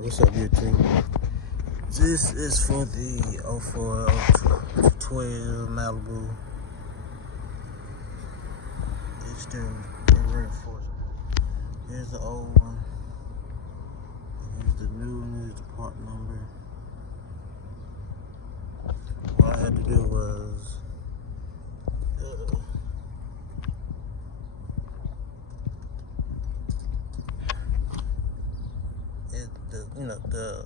What's up, YouTube? This is for the 04 12 Malibu. It's still reinforced. Here's the old one. Here's the new one. Here's the part number. What I had to do was the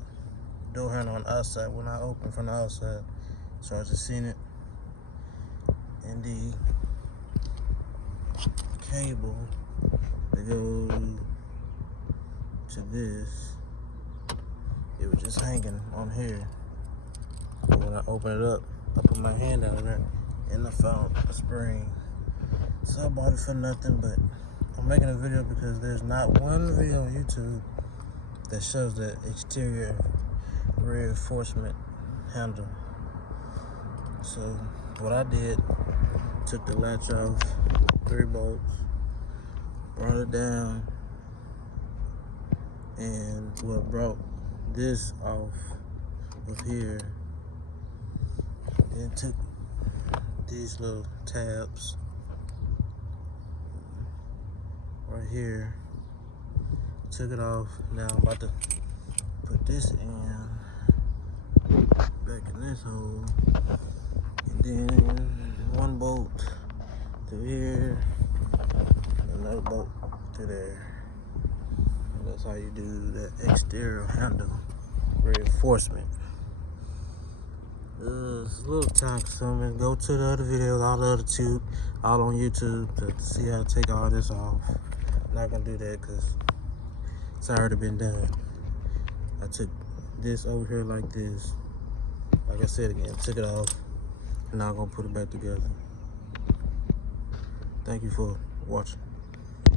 door handle on the outside. When I opened from the outside, so I just seen it, and the cable that goes to this, it was just hanging on here. And when I opened it up, I put my hand down there and I found a spring. So I bought it for nothing, but I'm making a video because there's not one video on YouTube that shows that exterior reinforcement handle. So what I did, took the latch off, 3 bolts, brought it down, and brought this off of here, then took these little tabs right here, took it off. Now I'm about to put this in back in this hole, and then 1 bolt through here, another bolt through there. And that's how you do that exterior handle reinforcement. It's a little time consuming. Go to the other videos, all the other two, all on YouTube, to see how to take all this off. I'm not gonna do that because it's already been done. I took this over here like this. Like I said again, took it off, and now I'm gonna put it back together. Thank you for watching.